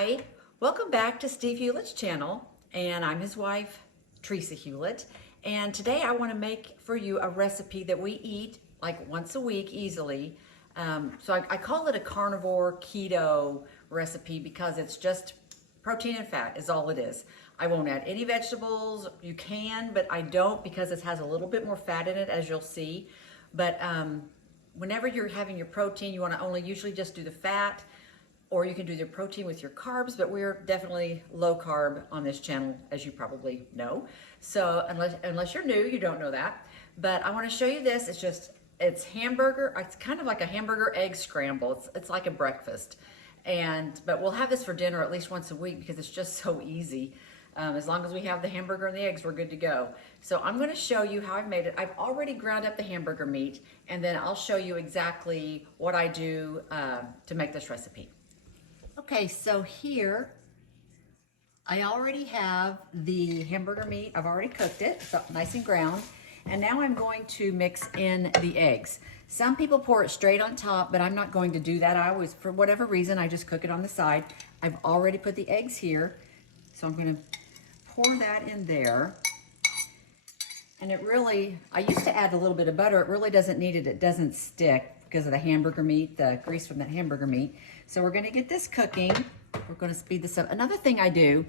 Hi, welcome back to Steve Hewlett's channel, and I'm his wife, Teresa Hewlett, and today I want to make for you a recipe that we eat like once a week easily. I call it a carnivore keto recipe because it's just protein and fat is all it is. I won't add any vegetables. You can, but I don't because it has a little bit more fat in it, as you'll see. But whenever you're having your protein, you want to only usually just do the fat, or you can do the protein with your carbs, but we're definitely low carb on this channel, as you probably know. So unless you're new, you don't know that. But I want to show you this. It's hamburger. It's kind of like a hamburger egg scramble. It's like a breakfast. But we'll have this for dinner at least once a week because it's just so easy. As long as we have the hamburger and the eggs, we're good to go. So I'm going to show you how I've made it. I've already ground up the hamburger meat, and then I'll show you exactly what I do to make this recipe. Okay, so here I already have the hamburger meat. I've already cooked it, so nice and ground. And now I'm going to mix in the eggs. Some people pour it straight on top, but I'm not going to do that. I always, for whatever reason, I just cook it on the side. I've already put the eggs here, so I'm going to pour that in there. And it really, I used to add a little bit of butter. It really doesn't need it. It doesn't stick because of the hamburger meat, the grease from that hamburger meat. So we're going to get this cooking. We're going to speed this up. Another thing I do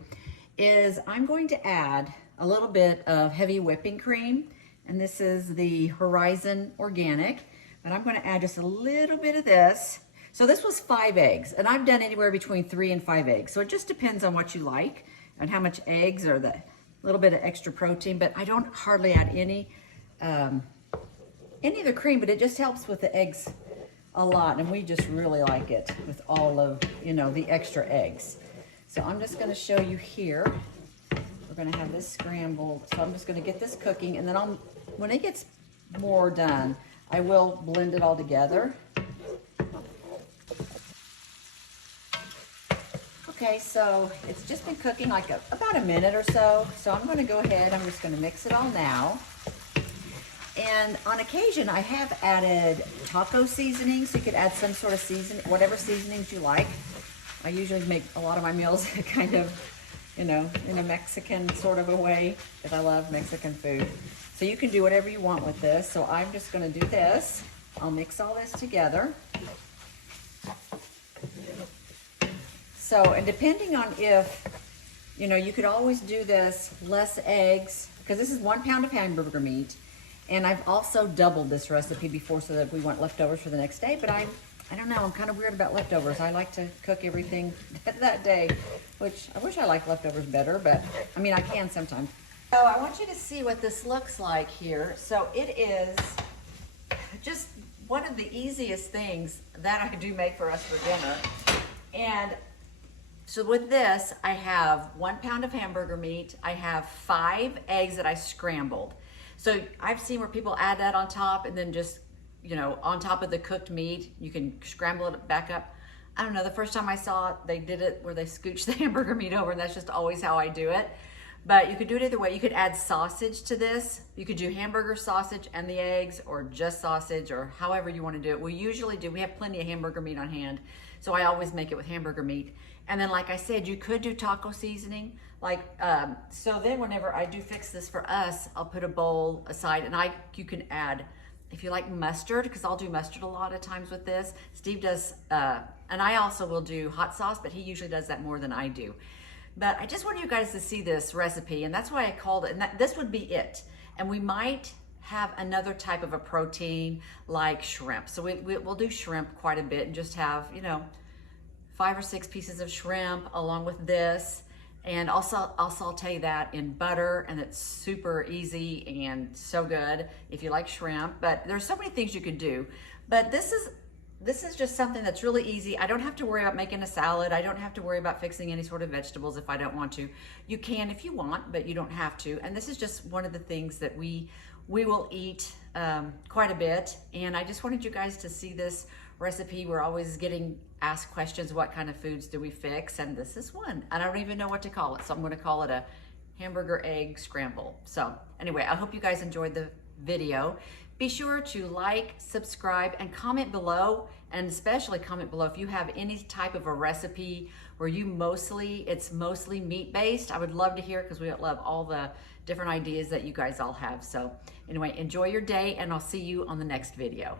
is I'm going to add a little bit of heavy whipping cream. And this is the Horizon Organic. But I'm going to add just a little bit of this. So this was 5 eggs. And I've done anywhere between 3 and 5 eggs. So it just depends on what you like and how much eggs or the little bit of extra protein. But I don't hardly add any of the cream, but it just helps with the eggs a lot, and we just really like it with all of, the extra eggs. So I'm just going to show you here. We're going to have this scrambled, so I'm just going to get this cooking, and then when it gets more done, I will blend it all together. Okay, so it's just been cooking like about a minute or so, so I'm going to go ahead, I'm just going to mix it all now. And on occasion, I have added taco seasonings. You could add some sort of seasoning, whatever seasonings you like. I usually make a lot of my meals kind of, in a Mexican sort of a way, because I love Mexican food. So you can do whatever you want with this. So I'm just going to do this. I'll mix all this together. So, and depending on if, you could always do this less eggs, because this is 1 pound of hamburger meat. And I've also doubled this recipe before so that we want leftovers for the next day. But I don't know, I'm kind of weird about leftovers. I like to cook everything that day, which I wish I liked leftovers better, but I mean, I can sometimes. So I want you to see what this looks like here. So it is just one of the easiest things that I do make for us for dinner. And so with this, I have 1 pound of hamburger meat. I have 5 eggs that I scrambled. So I've seen where people add that on top and then just, on top of the cooked meat, you can scramble it back up. I don't know, the first time I saw it, they did it where they scooched the hamburger meat over, and that's just always how I do it. But you could do it either way. You could add sausage to this. You could do hamburger sausage and the eggs, or just sausage, or however you want to do it. We have plenty of hamburger meat on hand, so I always make it with hamburger meat. And then, like I said, you could do taco seasoning. So then whenever I do fix this for us, I'll put a bowl aside, and you can add, if you like mustard, because I'll do mustard a lot of times with this. Steve does, and I also will do hot sauce, but he usually does that more than I do. But I just want you guys to see this recipe, and that's why I called it, and this would be it. And we might have another type of a protein like shrimp. So we'll do shrimp quite a bit and just have, 5 or 6 pieces of shrimp along with this. And also, I'll saute that in butter, and it's super easy and so good if you like shrimp. But there's so many things you could do. But this is just something that's really easy. I don't have to worry about making a salad. I don't have to worry about fixing any sort of vegetables if I don't want to. You can if you want, but you don't have to. And this is just one of the things that we will eat quite a bit. And I just wanted you guys to see this recipe. We're always getting asked questions, what kind of foods do we fix? And this is one. I don't even know what to call it, so I'm going to call it a hamburger egg scramble. So anyway, I hope you guys enjoyed the video. Be sure to like, subscribe, and comment below, and especially comment below if you have any type of a recipe or it's mostly meat based. I would love to hear, because we love all the different ideas that you guys all have. So anyway, enjoy your day, and I'll see you on the next video.